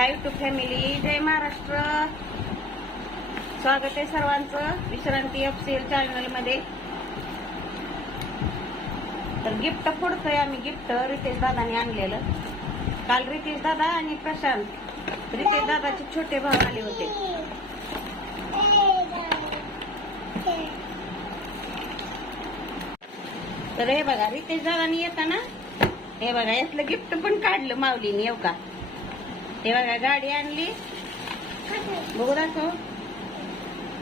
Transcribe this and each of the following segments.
High to family जय महाराष्ट्र. स्वागत आहे सर्वांचं विश्रांती एफ सी एल चॅनलमध्ये तर गिफ्ट फोडतोय आम्ही गिफ्ट रितेश दादाने आणलेलं. काल रितेश दादा आणि प्रशांत. रितेश दादाचे छोटे भाऊ आले होते. तर हे बघा रितेश दादानी येताना हे बघा यातलं गिफ्ट पण काढलं माऊलीने येऊ का? हे बघा गाडी आणली. बघू दाखव.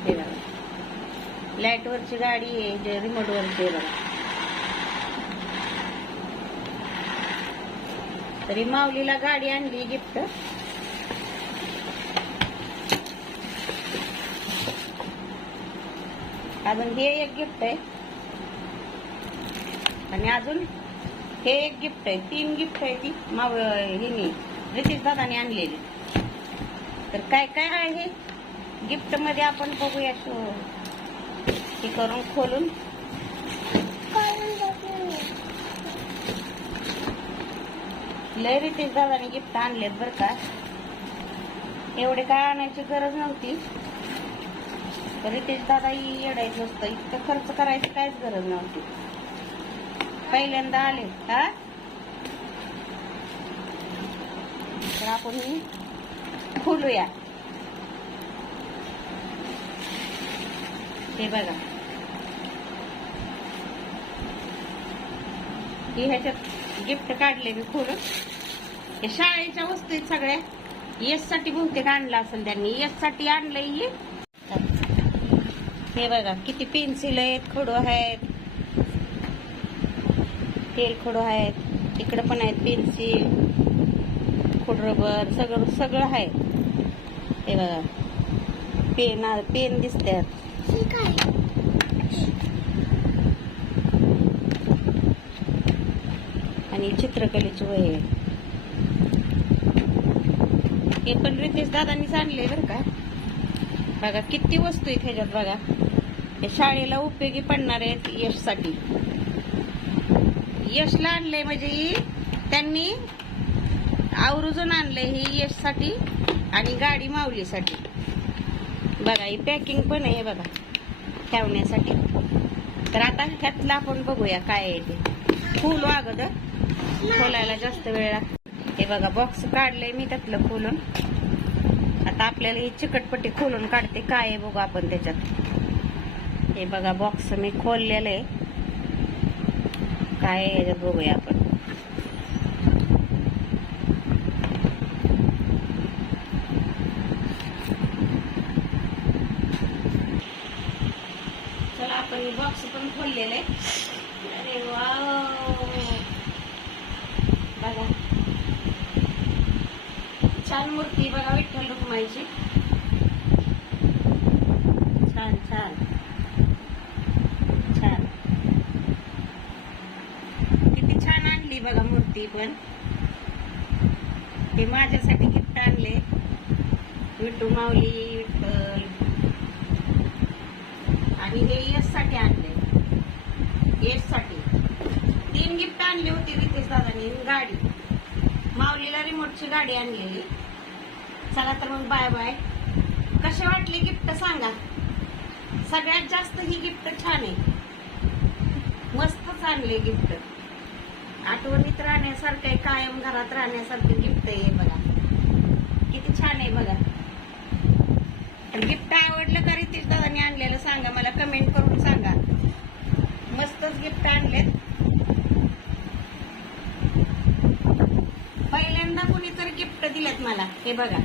हे बघा. लाइट वरची गाडी आहे जे रिमोट वरची आहे बघा. तरी माऊलीला गाडी आणली गिफ्ट अजून हे एक गिफ्ट आहे. आणि अजून हे एक गिफ्ट आहे. तीन गिफ्ट आहे ती. माव हिनी रितेश दादाने आणलेली. तर काय काय आहे? गिफ्टमध्ये आपण बघूया. हो. हे. करून खोलून. लय रितेश दादाने गिफ्ट आणलेत बर का. एवढे काय आणायची गरज नव्हती. तर रितेश दादा येडायचं नसतं इतकं खर्च करायची काहीच गरज नव्हती. पहिल्यांदा आले हा तर आपण हे खोलूया हे बघा. ही ह्याच्यात गिफ्ट काढले मी खोलून. हे शाळेच्या वस्तू आहेत सगळ्या. येस साठी बहुतेक आणलं असेल त्यांनी. येस साठी आणलंय ही. हे बघा किती पेन्सिल आहेत खडू आहेत. तेल खडू आहेत. इकडं पण आहेत पेन्सिल खोडरबर सगळं सगळं आहे. हे बघा. पेन पेन दिसतात आणि चित्रकलेची वय हे पण रितेश दादांनीच आणले बरं का. बघा किती वस्तू आहेत ह्याच्यात बघा. हे शाळेला उपयोगी पडणार आहेत यशसाठी. यशला आणलंय म्हणजे त्यांनी आवरुजून आणलंय ही यशसाठी आणि गाडी माऊलीसाठी. बघा ही पॅकिंग पण आहे बघा ठेवण्यासाठी. तर आता ह्यातलं आपण बघूया काय आहे ते. फुल अगोदर खोलायला जास्त वेळ लागतो. हे बघा बॉक्स काढलंय मी त्यातलं खोलून. आता आपल्याला ही चिकटपट्टी खोलून काढते. काय आहे बघू आपण त्याच्यात. हे बघा बॉक्स मी खोललेलं आहे. काय आहे याच्यात बघूया आपण. आणि बॉक्स पण खोललेले अरे वाव. बघा. छान मूर्ती बघा विठ्ठल रुक्माईची. छान छान. छान. किती छान आणली बघा मूर्ती पण. हे माझ्यासाठी गिफ्ट आणले. विठू माऊली विठ्ठल आणि हे एससाठी आणले. एससाठी. तीन गिफ्ट आणली होती रितेश दादानी गाडी. माऊलीला रिमोटची गाडी आणलेली. चला तर मग बाय बाय कसे वाटले गिफ्ट सांगा? सगळ्यात जास्त ही गिफ्ट छान आहे. मस्तच आणले गिफ्ट. आठवणीत राहण्यासारखं आहे कायम घरात राहण्यासारखे गिफ्ट आहे बघा. किती छान आहे बघा. गिफ्ट आवडलं का रितेश दादानी आणलेलं सांगा मला कमेंट करून सांगा. मस्तच गिफ्ट आणलेत. पहिल्यांदा कुणीतरी गिफ्ट दिलेत मला हे बघा.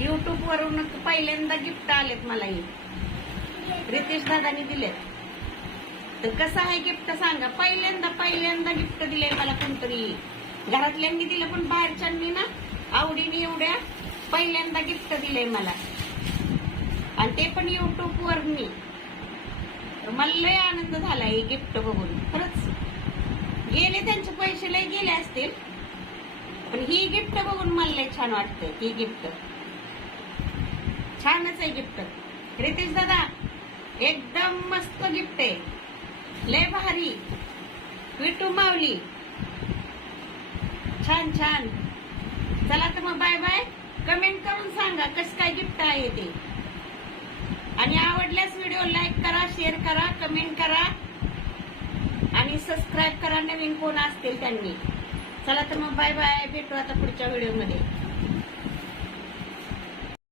युट्यूब वरून पहिल्यांदा गिफ्ट आलेत मला हे. रितेश दादानी दिलेत. तर कसं आहे गिफ्ट सांगा. पहिल्यांदा पहिल्यांदा गिफ्ट दिले मला कोणतरी. घरातल्यांनी दिलं पण बाहेरच्यांनी ना आवडीने एवढ्या पहिल्यांदा गिफ्ट दिले मला. आणि ते पण युट्यूबवर मी. तर मला लय आनंद झाला हे गिफ्ट बघून. खरंच गेले त्यांचे पैसे लय गेले असतील पण ही गिफ्ट बघून मला लय छान वाटतं ही गिफ्ट छानच आहे गिफ्ट रितेश दादा एकदम मस्त गिफ्ट आहे. लय भारी. विटू मावली छान छान. चला तर मग बाय बाय कमेंट करून सांगा कसं काय गिफ्ट आहे ते. आणि आवडल्यास व्हिडिओ लाईक करा शेअर करा कमेंट करा. आणि सबस्क्राईब करा. नवीन कोण असतील त्यांनी. चला तर मग बाय बाय भेटू आता पुढच्या व्हिडिओमध्ये